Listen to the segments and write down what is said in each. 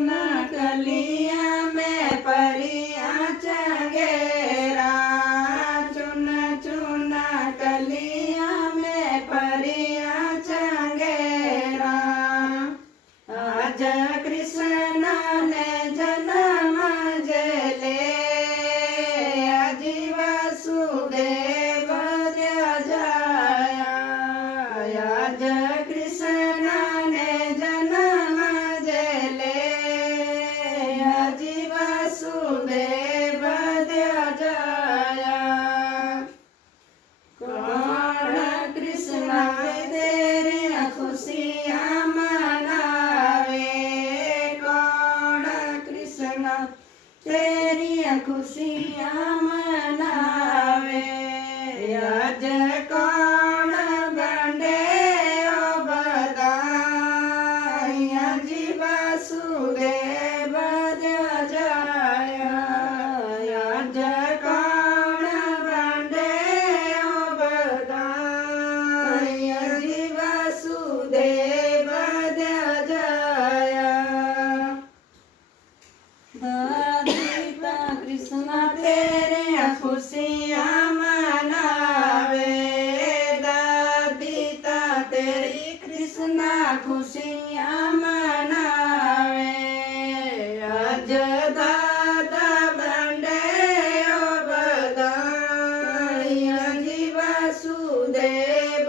कलिया में परिया चंगेरा, चुन चुन कलिया में परिया चंगेरा। आज कृष्ण ने जन्म जले, आज वसुदेव जाया। आज कृष्ण ने जन्म जले, आज वसुदेव जाया। कौन कृष्ण तेरी खुशियाँ मनावे, कौन कृष्ण तेरी खुशियाँ मनावे। आज कौन बंदे ओ बधाई, आज वसुदेव जाया। आज कौन बंदे ओ बधाई, आज वसुदेव जाया। दादीता कृष्ण तेरे खुशियाँ मनावे, दादीता तेरी कृष्ण खुशियाँ मनावे। आज दादा बंदे ओ बधाई, आज वसुदेव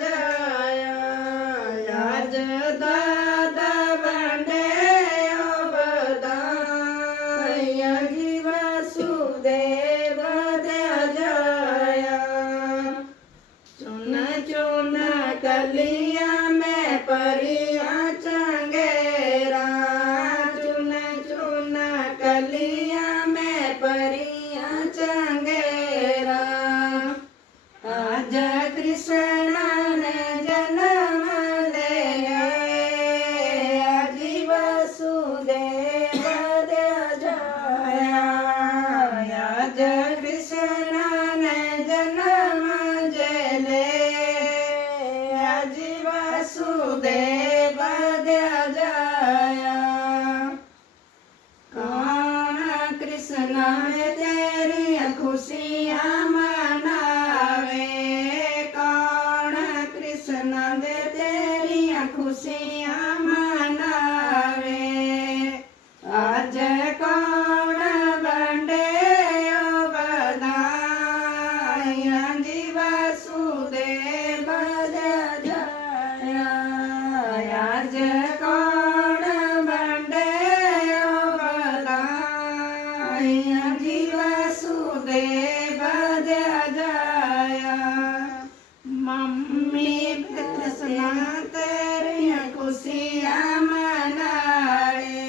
जाया। आज दादा बंदे ओ बधाई, आज वसुदेव जाया। चुन चुन कलिया में परिया चंगेरा, चुन चुन कलिया में परिया चंगेरा। आज कृष्ण ने जन्म लिया, आज वसुदेव जाया। आज कृष्ण ने जन्म जले, आज वसुदेव जाया। कौन कृष्ण तेरी खुशियाँ मनावे, कौन कृष्ण तेरी खुशियाँ मनावे। आज कौन बंदे ओ बधाई, आज वसुदेव जाया। आज कौन बंदे ओ बधाई, आज वसुदेव जाया। मम्मी कृष्ण तेरी खुशियाँ मनाए,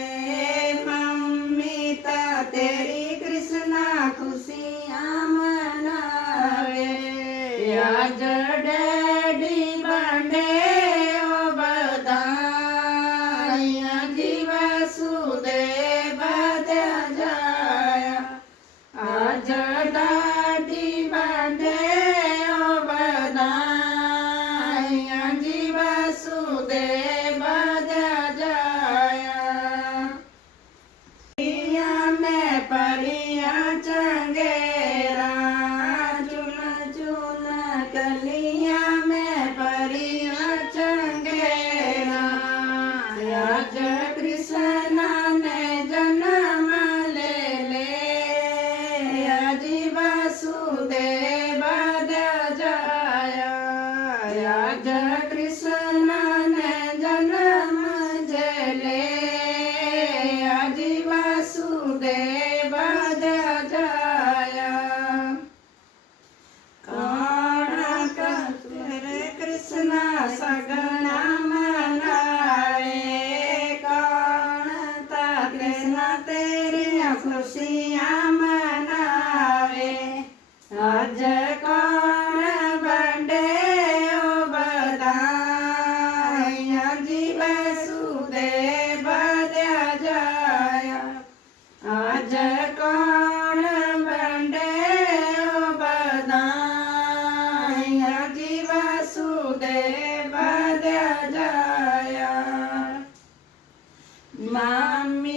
मम्मी ता तेरी कृष्ण खुशियाँ मनावे। आज डैडी बंदे ओ बधाई, आज वसुदेव जाया। आज दादी बंदे ओ बधाई, आज वसुदेव जाया। कलिया में परिया चंगेरा, चुन चुन कलिया में परिया चंगेरा। आज कृष्ण ने जन्म ले, आज वसुदेव जाया। आज कृष्ण ने जन्म जले, आज वसुदेव जाया। कौन तेरे कृष्ण सगना मनावे, कौन ता कृष्ण तेरी खुशियाँ मनावे। आज कौन बंदे ओ बधाई, आज वसुदेव जाया। आज कौन बंदे ओ बधाई, आज वसुदेव जाया। स्वामी